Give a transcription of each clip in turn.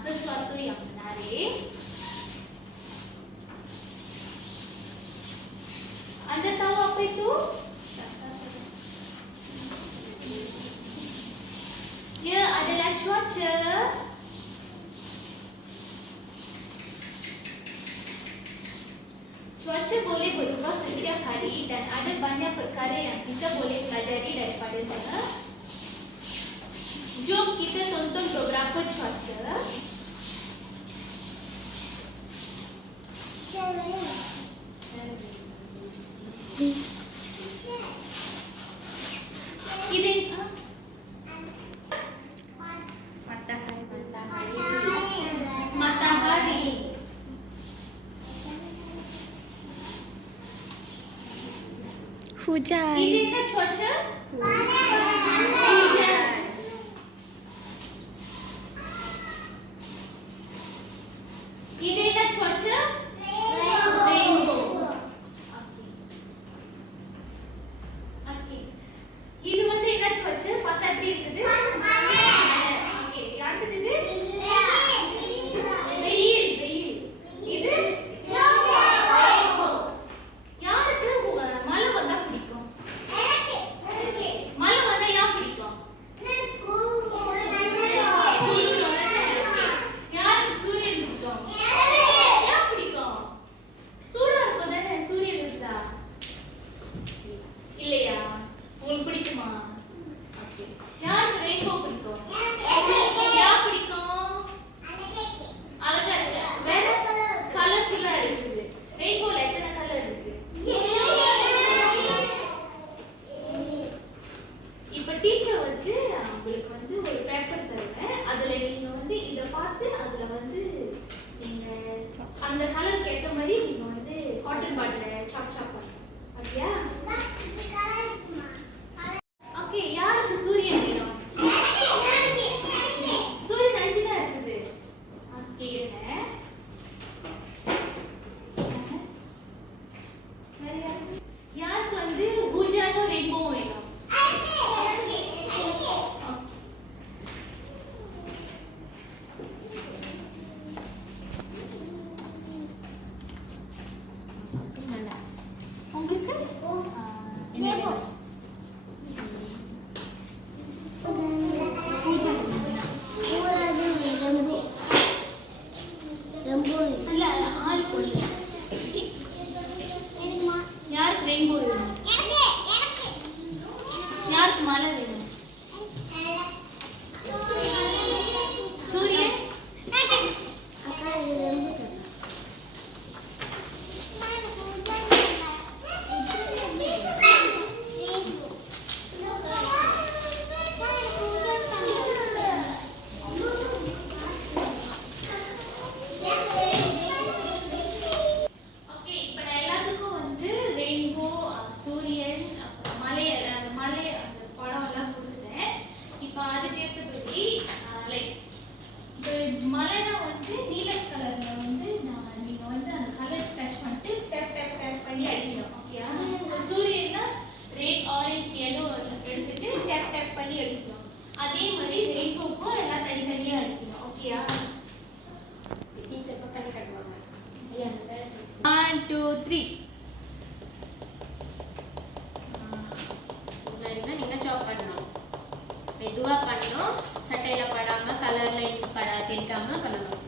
sesuatu yang menarik. Anda tahu apa itu? Ia adalah cuaca. Cuaca boleh berubah setiap hari dan ada banyak perkara yang kita boleh pelajari daripadanya. Jom kita tonton beberapa cuaca. Matahari. Hujan. Ini kan cuaca? Hujan. Ini kan cuaca? Rainbow. Okay. இது வந்து என்ன cuaca? பார்த்தா எப்படி இருக்குது? Okay. அடுத்தது இது? வெயில். இது? Rainbow. யாருக்கு மழை வந்தா பிடிக்கும்? மழை வந்தா ஏன் பிடிக்கும்? குளிர் வந்தா. யாருக்கு சூரியன் பிடிக்கும்? ஏன் பிடிக்கும்? சூடா இருக்கும் தானே சூரியன் இருந்தா? இல்லையா? உங்களுக்கு பிடிக்குமா? ஓகே. யாருக்கு ரெயின்போ பிடிக்கும்? யார் பிடிக்கும்? அழகா இருக்கு. வேற கலர்ஃபுல்லா இருக்குது. ரெயின்போல எத்தனை கலர் இருக்கு? இப்ப டீச்சர் வந்து உங்களுக்கு வந்து ஒரு பேப்பர் தருவேன். அதுல நீங்க வந்து இத பார்த்து அதுல வந்து நீங்க அந்த கலருக்கு ஏத்த மாதிரி நீங்க வந்து காட்டன் பாட்ல சாப் பண்ணணும். ஓகேயா? ஓகே, யாருக்கு சூரியன் வேணும்? சூரியன் அஞ்சு தான் இருக்குது. ஓகே, யாருக்கு வந்து ஹுஜானும் ரெயின்போவும் வேணும்? உங்களுக்கு என்ன வேணும்? இல்ல ஆள் போடுங்க. யாருக்கு ரெயின்போ வேணும்? யாருக்கு மழை வேணும்? சூரியன்? ஓகே, இப்போ நான் எல்லாத்துக்கும் வந்து ரெயின்போ, சூரியன், அப்புறம் மலை அந்த படம் எல்லாம் கொடுத்துட்டேன். இப்போ அதுக்கேற்றபடி லைக் இப்போ மலைனா வந்து நீல கலர்ல வந்து நீங்க வந்து அந்த கலர் டச் பண்ணிட்டு டேப் பண்ணி அடிக்கணும். ஓகேயா? இப்போ சூரியன்னா ரெட், ஆரஞ்சு, எல்லோ எடுத்துட்டு டேப் பண்ணி அடிக்கணும். அதே மாதிரி ரெயின்போக்கும் எல்லாம் தனித்தனியா அடிக்கணும். ஓகேயா? 1 2 3 நீங்க சாப் பண்ணணும். மெதுவா பண்ணணும். சட்டையில படாம கலர்ல தெரிக்காம பண்ணணும்.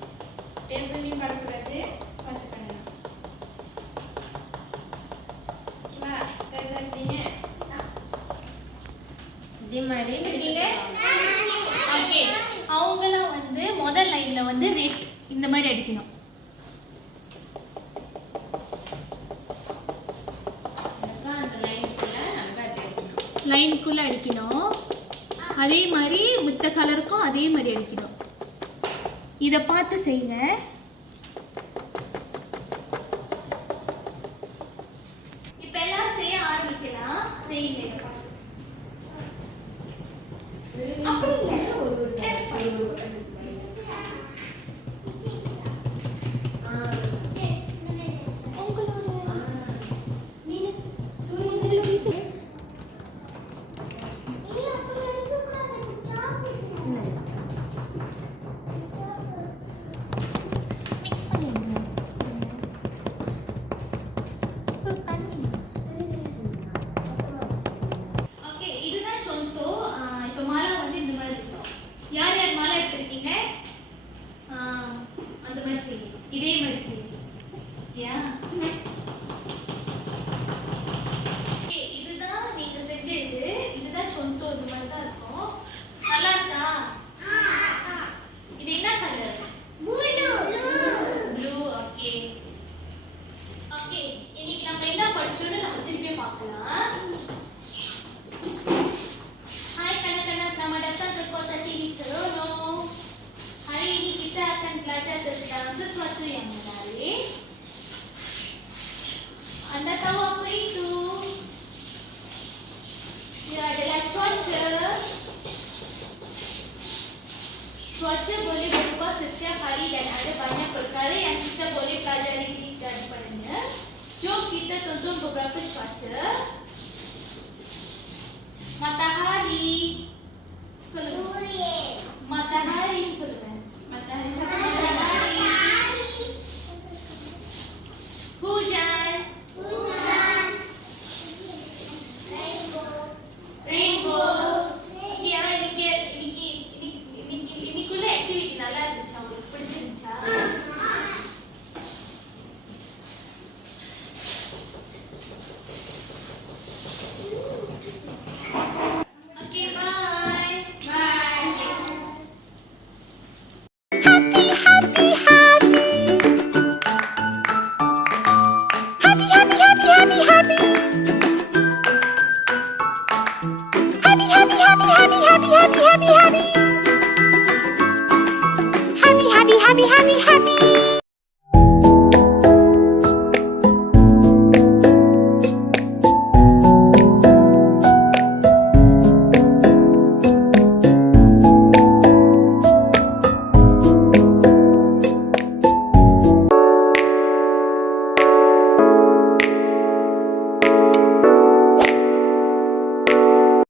டேபிள்லயும் படக்கூடாது. பார்த்து பண்ணணும். சும்மா தெரிஞ்சுட்டீங்க. இதே மாதிரி ஓகே, அவங்களாம் வந்து முதல் லைன்ல வந்து ரெட் இந்த மாதிரி அடிக்கணும். லைனுக்குள்ள அடிக்கணும். அதே மாதிரி மித்த கலருக்கும் அதே மாதிரி அடிக்கணும். இதை பார்த்து செய்யுங்க. இப்ப எல்லாம் செய்ய ஆரம்பிக்கலாம். செய்யுங்க. அப்படி இல்லை, ஒரு Cuaca boleh berubah setiap hari dan ada banyak perkara yang kita boleh pelajari daripadanya. Jom kita tonton beberapa cuaca. Matahari. சொல்லுங்க. Matahari சொல்லுங்க. Matahari. Hujan. Rainbow. இன்னைக்குள்ள ஆக்டிவிட்டி நல்லா இருந்துச்சா, உங்களுக்கு பிடிச்சிருந்துச்சா? Okay bye. Happy, happy, happy. Happy, happy, happy, happy, happy. Happy, happy, happy, happy, happy, happy, happy, happy.